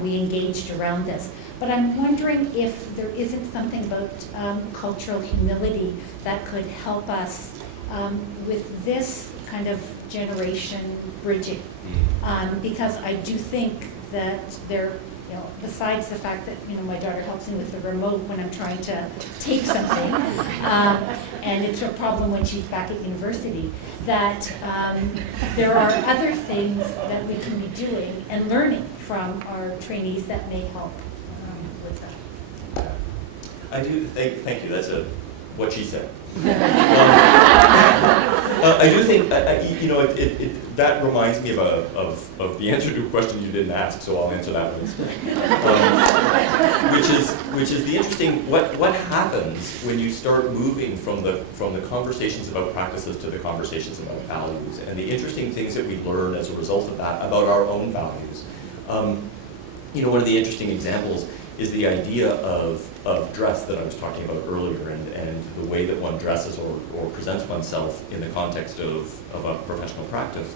we engaged around this. But I'm wondering if there isn't something about cultural humility that could help us with this kind of generation bridging. Because I do think that there, besides the fact that, my daughter helps me with the remote when I'm trying to tape something, and it's a problem when she's back at university, that there are other things that we can be doing and learning from our trainees that may help with that. I do, thank you, that's what she said. I do think, that reminds me of the answer to a question you didn't ask, so I'll answer that one instead. Which is the interesting, what happens when you start moving from the conversations about practices to the conversations about values, and the interesting things that we learn as a result of that about our own values. One of the interesting examples is the idea of dress that I was talking about earlier, and the way that one dresses or presents oneself in the context of a professional practice.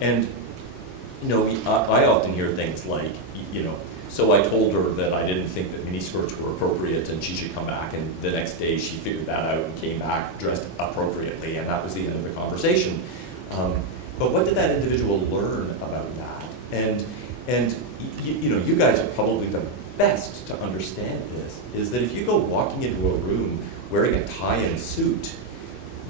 And, I often hear things like, so I told her that I didn't think that miniskirts were appropriate and she should come back, and the next day she figured that out and came back dressed appropriately, and that was the end of the conversation. But what did that individual learn about that? And you guys are probably the best to understand this, is that if you go walking into a room wearing a tie and suit,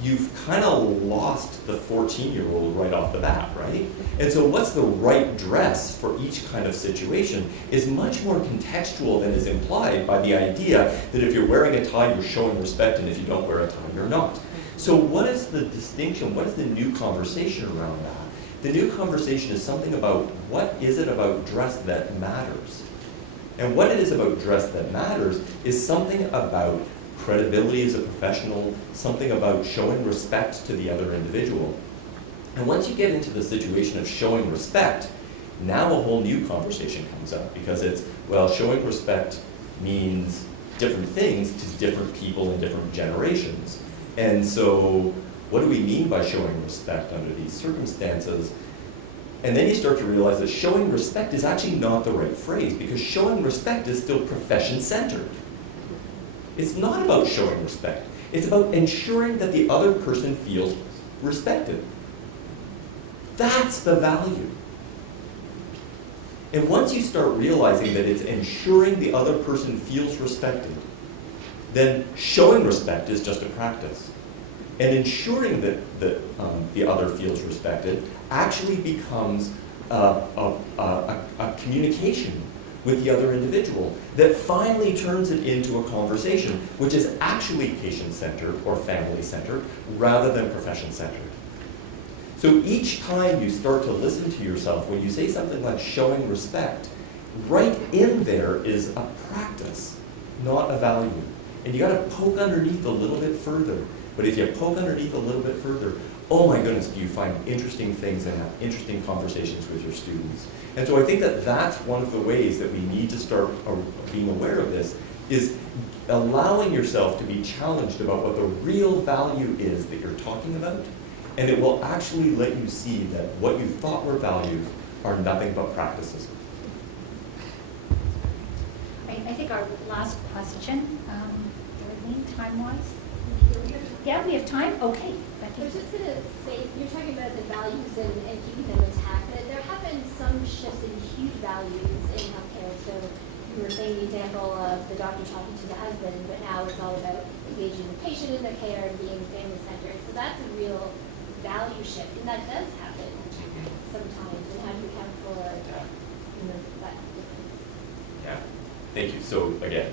you've kind of lost the 14-year-old right off the bat, right? And so what's the right dress for each kind of situation is much more contextual than is implied by the idea that if you're wearing a tie, you're showing respect, and if you don't wear a tie, you're not. So what is the distinction? What is the new conversation around that? The new conversation is something about what is it about dress that matters? And what it is about dress that matters is something about credibility as a professional, something about showing respect to the other individual. And once you get into the situation of showing respect, now a whole new conversation comes up, because it's, well, showing respect means different things to different people in different generations. And so what do we mean by showing respect under these circumstances? And then you start to realize that showing respect is actually not the right phrase, because showing respect is still profession-centered. It's not about showing respect. It's about ensuring that the other person feels respected. That's the value. And once you start realizing that it's ensuring the other person feels respected, then showing respect is just a practice. And ensuring that the other feels respected actually becomes a communication with the other individual that finally turns it into a conversation, which is actually patient-centered or family-centered rather than profession-centered. So each time you start to listen to yourself, when you say something like showing respect, right in there is a practice, not a value. And you got to poke underneath a little bit further. But if you poke underneath a little bit further, oh my goodness, do you find interesting things and have interesting conversations with your students. And so I think that that's one of the ways that we need to start being aware of this, is allowing yourself to be challenged about what the real value is that you're talking about, and it will actually let you see that what you thought were values are nothing but practices. I think our last question, time-wise? Yeah, we have time? Okay. I was just going to say, you're talking about the values and keeping them intact. There have been some shifts in huge values in healthcare. So you were saying the example of the doctor talking to the husband, but now it's all about engaging the patient in the care and being family-centered. So that's a real value shift, and that does happen sometimes. And how do you account for that difference? Yeah, thank you. So again,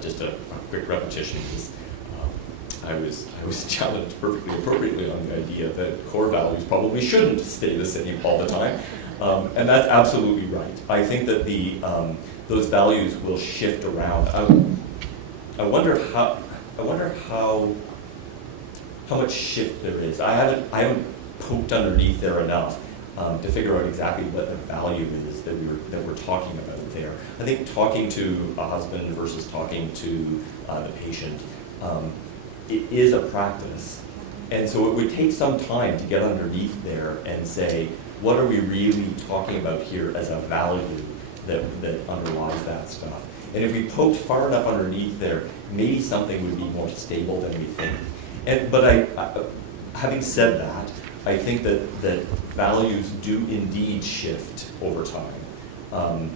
just a quick repetition is I was challenged perfectly appropriately on the idea that core values probably shouldn't stay the same all the time, and that's absolutely right. I think that those values will shift around. I wonder how much shift there is. I haven't poked underneath there enough to figure out exactly what the value is that we're talking about there. I think talking to a husband versus talking to the patient. It is a practice, And so it would take some time to get underneath there and say, what are we really talking about here as a value that underlies that stuff? And if we poked far enough underneath there, maybe something would be more stable than we think. But I having said that, I think that values do indeed shift over time.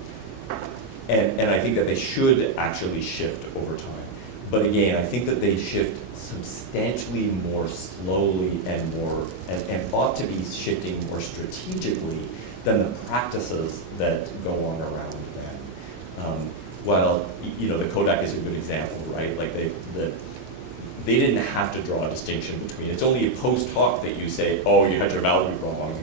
And I think that they should actually shift over time. But again, I think that they shift substantially more slowly and ought to be shifting more strategically than the practices that go on around them. Well, the Kodak is a good example, right? Like they didn't have to draw a distinction between. It's only post hoc that you say, oh, you had your value wrong,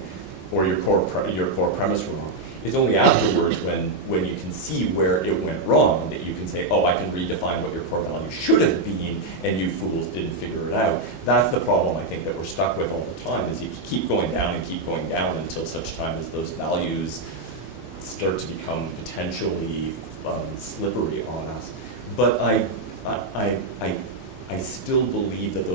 or your core premise wrong. It's only afterwards when you can see where it went wrong that you can say, oh, I can redefine what your core value should have been, and you fools didn't figure it out. That's the problem I think that we're stuck with all the time, is you keep going down and keep going down until such time as those values start to become potentially slippery on us. But I still believe that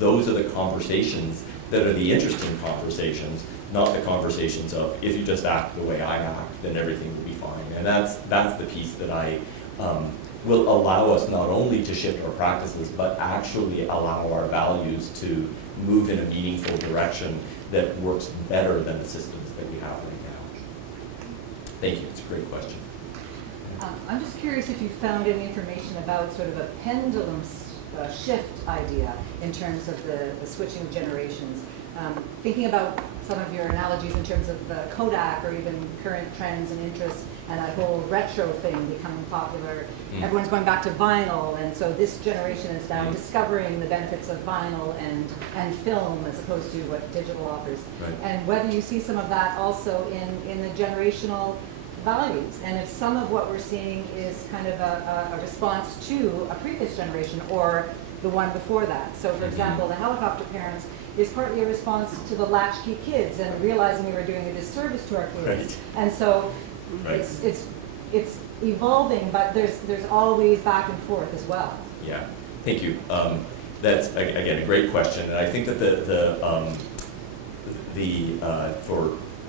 those are the conversations that are the interesting conversations, not the conversations of, if you just act the way I act, then everything will be fine. And that's the piece that I will allow us not only to shift our practices, but actually allow our values to move in a meaningful direction that works better than the systems that we have right now. Thank you, it's a great question. I'm just curious if you found any information about sort of a pendulum shift idea in terms of the switching of generations. Thinking about some of your analogies in terms of the Kodak or even current trends and interests and that whole retro thing becoming popular. Everyone's going back to vinyl, and so this generation is now discovering the benefits of vinyl and film as opposed to what digital offers. Right. And whether you see some of that also in the generational values, and if some of what we're seeing is kind of a response to a previous generation or the one before that. So for example, the helicopter parents is partly a response to the latchkey kids and realizing we were doing a disservice to our kids. Right. And so it's evolving, but there's always back and forth as well. Yeah, thank you. That's again a great question, and I think that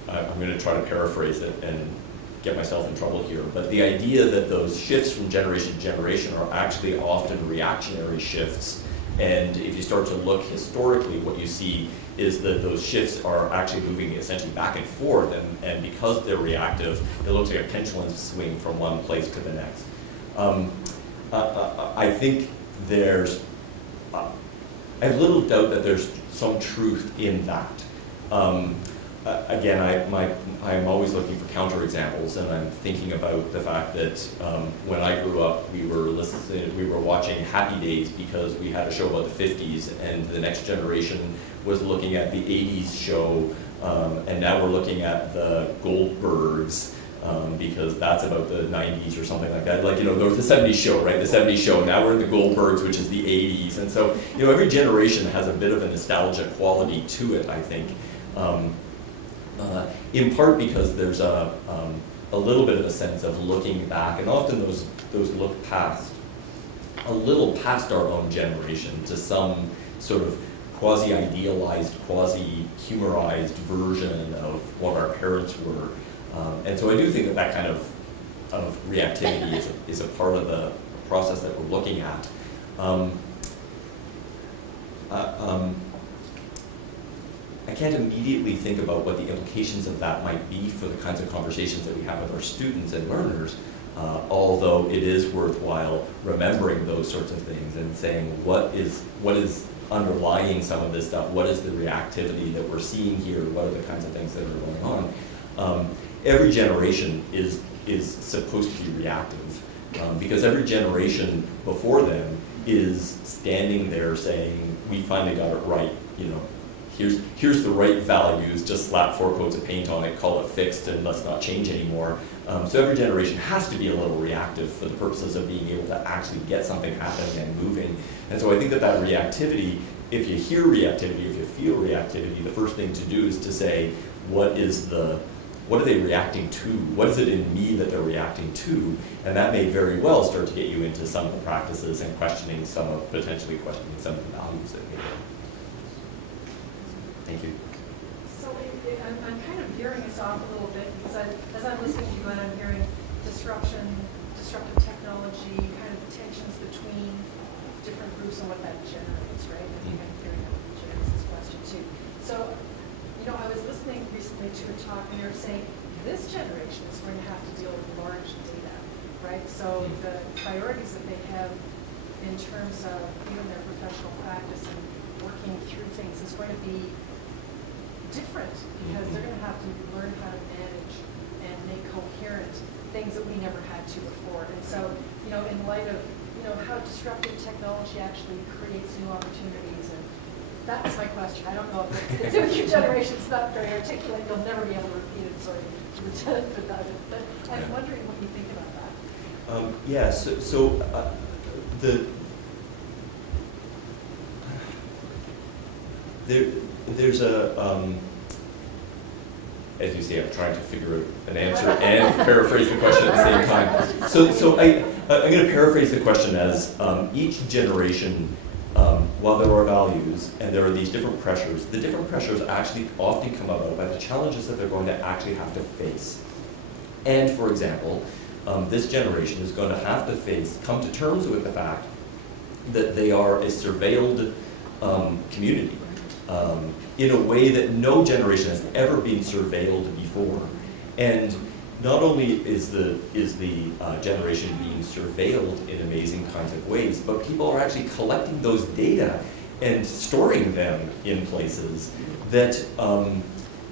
I'm going to try to paraphrase it and get myself in trouble here, but the idea that those shifts from generation to generation are actually often reactionary shifts, and if you start to look historically, what you see is that those shifts are actually moving essentially back and forth, and because they're reactive, it looks like a pendulum swing from one place to the next. I think I have little doubt that there's some truth in that. Again, I'm always looking for counterexamples, and I'm thinking about the fact that when I grew up, we were watching Happy Days because we had a show about the 50s, and the next generation was looking at the 80s show, and now we're looking at the Goldbergs because that's about the 90s or something like that. Like, there was the 70s show, right? The 70s show, now we're in the Goldbergs, which is the 80s, and so, every generation has a bit of a nostalgia quality to it, I think. In part because there's a little bit of a sense of looking back, and often those look a little past our own generation to some sort of quasi-idealized, quasi-humorized version of what our parents were. And so I do think that kind of reactivity is a part of the process that we're looking at. I can't immediately think about what the implications of that might be for the kinds of conversations that we have with our students and learners, although it is worthwhile remembering those sorts of things and saying what is underlying some of this stuff, what is the reactivity that we're seeing here, what are the kinds of things that are going on. Every generation is supposed to be reactive because every generation before them is standing there saying, we finally got it right, Here's the right values, just slap 4 coats of paint on it, call it fixed, and let's not change anymore. So every generation has to be a little reactive for the purposes of being able to actually get something happening and moving. And so I think that reactivity, if you hear reactivity, if you feel reactivity, the first thing to do is to say, what are they reacting to? What is it in me that they're reacting to? And that may very well start to get you into some of the practices and potentially questioning some of the values that they have. Thank you. So I'm kind of veering us off a little bit because as I'm listening to you, Glenn, I'm hearing disruptive technology, kind of tensions between different groups and what that generates, right? I think I'm hearing that James's question too. So, I was listening recently to a talk and they were saying this generation is going to have to deal with large data, right? So the priorities that they have in terms of even their professional practice and working through things is going to be different because they're going to have to learn how to manage and make coherent things that we never had to before. And so, in light of, how disruptive technology actually creates new opportunities, and that's my question. I don't know if the new generation's not very articulate, you'll never be able to repeat it, sorry, but I'm wondering what you think about that. Yeah, there's a, as you say, I'm trying to figure out an answer and paraphrase the question at the same time. So I'm going to paraphrase the question as each generation, while there are values and there are these different pressures, the different pressures actually often come about by the challenges that they're going to actually have to face. And for example, this generation is going to have to come to terms with the fact that they are a surveilled community in a way that no generation has ever been surveilled before. And not only is the generation being surveilled in amazing kinds of ways, but people are actually collecting those data and storing them in places that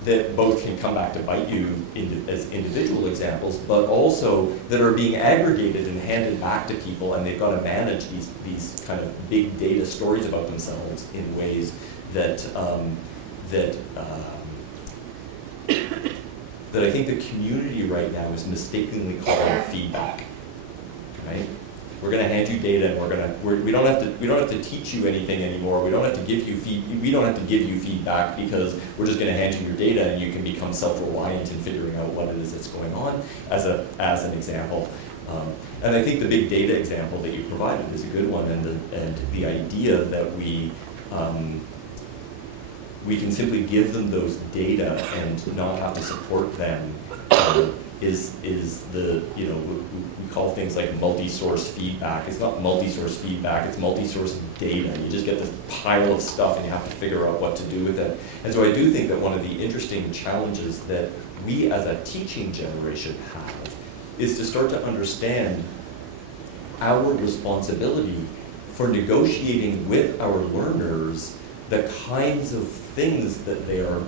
that both can come back to bite you as individual examples, but also that are being aggregated and handed back to people, and they've got to manage these kind of big data stories about themselves in ways that that I think the community right now is mistakenly calling feedback. Right? We're going to hand you data, and we don't have to teach you anything anymore. We don't have to give you feedback because we're just going to hand you your data, and you can become self-reliant in figuring out what it is that's going on. As an example, and I think the big data example that you provided is a good one, and the idea that we can simply give them those data and not have to support them is the, we call things like multi-source feedback. It's not multi-source feedback, it's multi-source data. You just get this pile of stuff and you have to figure out what to do with it. And so I do think that one of the interesting challenges that we as a teaching generation have is to start to understand our responsibility for negotiating with our learners the kinds of things that they are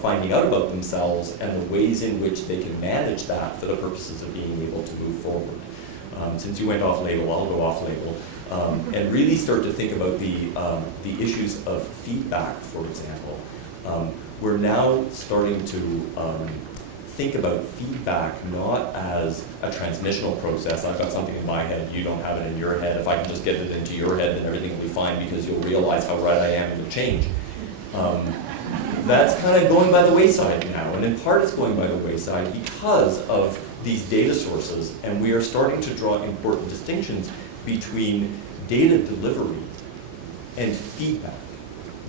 finding out about themselves and the ways in which they can manage that for the purposes of being able to move forward. Since you went off-label, I'll go off-label, and really start to think about the issues of feedback, for example. We're now starting to think about feedback not as a transmissional process. I've got something in my head, you don't have it in your head. If I can just get it into your head, then everything will be fine because you'll realize how right I am and you'll change. That's kind of going by the wayside now, and in part it's going by the wayside because of these data sources, and we are starting to draw important distinctions between data delivery and feedback.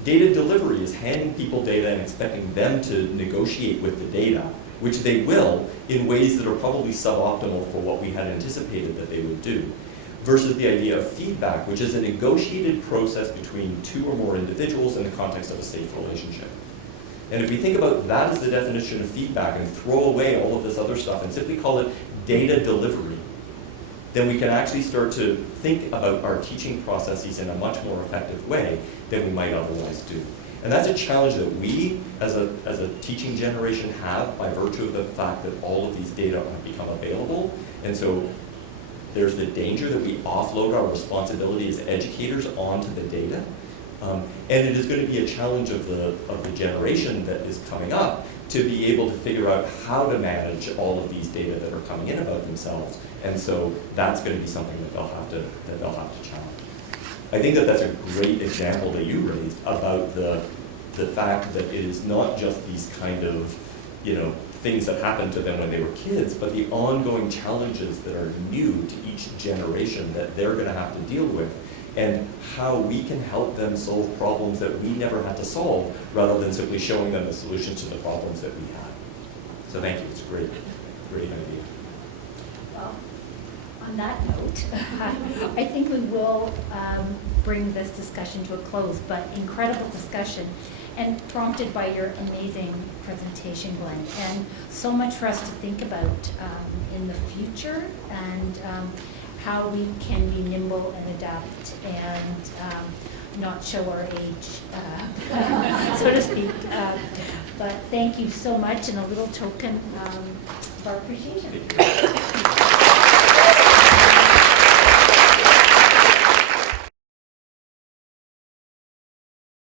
Data delivery is handing people data and expecting them to negotiate with the data, which they will in ways that are probably suboptimal for what we had anticipated that they would do, versus the idea of feedback, which is a negotiated process between two or more individuals in the context of a safe relationship. And if we think about that as the definition of feedback and throw away all of this other stuff and simply call it data delivery, then we can actually start to think about our teaching processes in a much more effective way than we might otherwise do. And that's a challenge that we, as a teaching generation, have by virtue of the fact that all of these data have become available. And so there's the danger that we offload our responsibility as educators onto the data. And it is going to be a challenge of the generation that is coming up to be able to figure out how to manage all of these data that are coming in about themselves. And so that's going to be something that they'll have to challenge. I think that that's a great example that you raised about the fact that it is not just these kind of, things that happened to them when they were kids, but the ongoing challenges that are new to each generation that they're going to have to deal with. and how we can help them solve problems that we never had to solve, rather than simply showing them the solutions to the problems that we had. So thank you, it's a great, great idea. Well, on that note, I think we will bring this discussion to a close, but incredible discussion, and prompted by your amazing presentation, Glenn, and so much for us to think about in the future, and how we can be nimble and adapt and not show our age, so to speak. But thank you so much, and a little token of our appreciation.